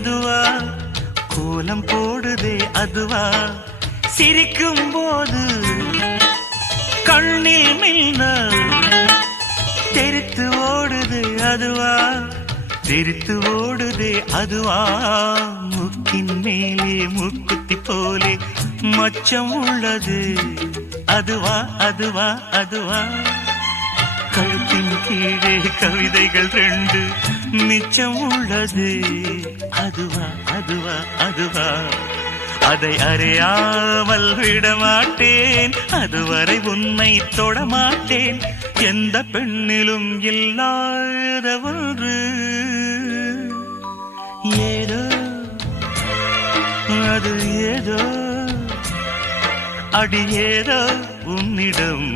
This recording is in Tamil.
அதுவா, கோலம் போடுதே அதுவா, சிரிக்கும் போது கண்ணில் மின்னல் தெரித்து ஓடுது அதுவா, தெரித்து ஓடுதே அதுவா, முக்கின் மேலே முக்குத்தி போலே மச்சம் உள்ளது அதுவா அதுவா அதுவா, கழுத்தின் கீழே கவிதைகள் 2 மிச்சம் உள்ளது அதுவா அதுவா அதுவா, அதை அறியாமல் விடமாட்டேன், அதுவரை உன்னை தொடமாட்டேன், எந்த பெண்ணிலும் இல்லாத ஒன்று ஏதோ, அது ஏதோ, அடி ஏதோ உன்னிடம்